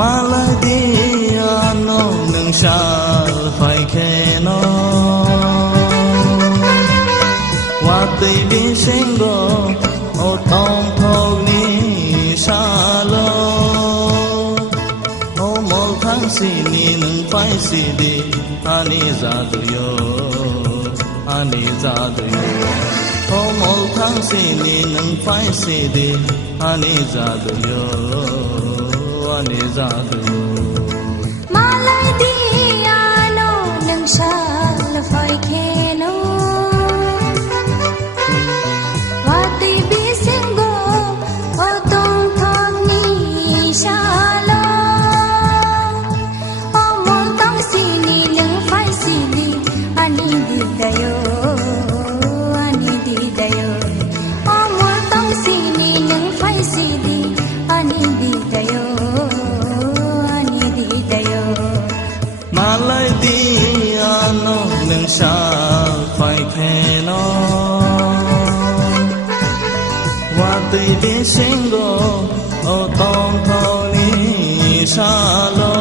Maladiano nung shal phải khe nó Wati bi singo o tong thog ni shalo O mol thang si ni nung phải si di ani za du yo O mol thang si ni nung phải si di ani za du yo Maladiano nung shal phải khe nó Wati bi singo o tong thog ni shalo O mol thang si ni nung phải si di ani di dayo O mol thang si ni nung phải si di ani di dayo Maladiano nung shal phải khe nó Wati bi singo o tong thog ni shalo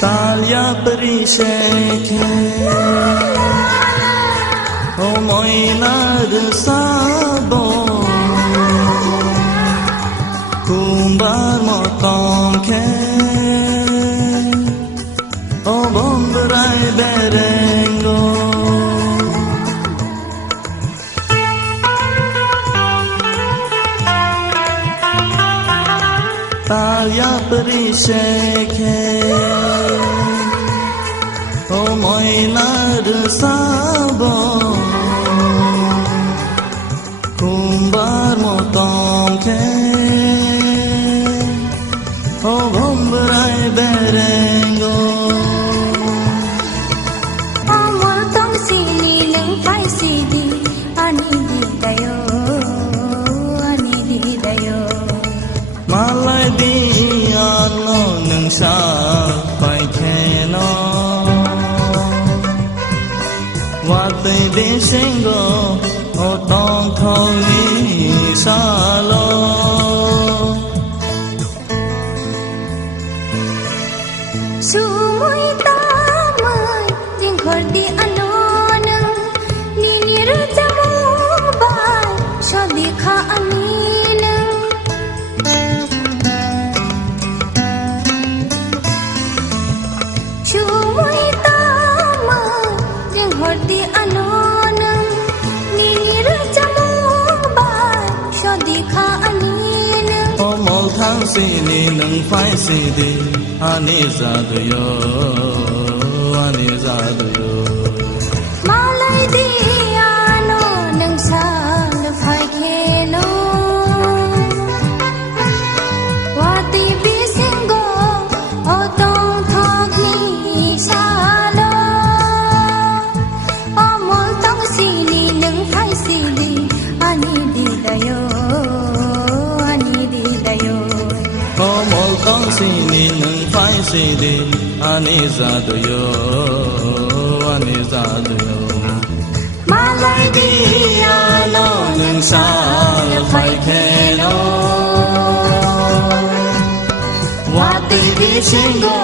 Talia perisheke O moina de sabo Kumbar motong ke O bomberai berengo Talia perisheke O moina de sabo Kumbar motong ke O bomberai berengo O mol tong si ni nung phải si di ani di dayo Maladiano nung shal phải khe nó Wati bi singo o tong thog ni shalo Sumuy tamay ting khor di ano nang ninir jamu bay shadi kha aminang Sumuy tamay ting khor di ano nang ninir jamu bay shadi kha aminang O mol thang si ni nung phải si di ani za du yo Maladiano nung shal phải khe nó Wati bi singo o tong thog ni shalo O mol tong si ni nung phải si di ani di dayo O mol tong si ni nung phải si di ani za du yo Maladiano nung shal phải khe nó Wati bi singo